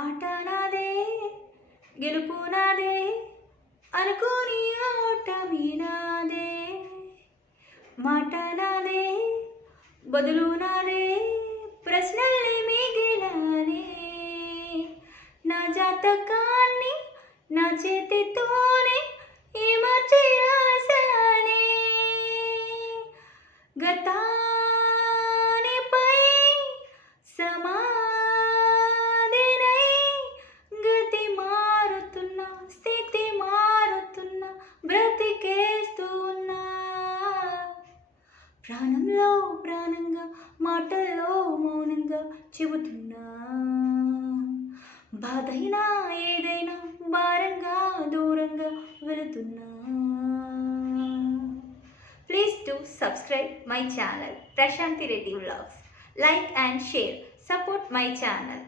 ఆట నాదే గెలుపు నాదే అనుకోని ఓటమి నాదే మాట నాదే బదులు నాదే ప్రశ్నలే మిగిలానే నా జాతకాన్ని నా చేతితోనే ఈ మార్చి రాసానే గతానిపై సమాధినై గతి మారుతున్నా స్థితి మారుతున్నా బ్రతికేస్తున్నా ప్రాణంలో ప్రాణంగా మాటల్లో మౌనంగా చెబుతున్నా బాధైనా ఏదైనా భారంగా దూరంగా వెళుతున్నా. Please do subscribe my channel Prashanti Reddy Vlogs. Like and share. Support my channel.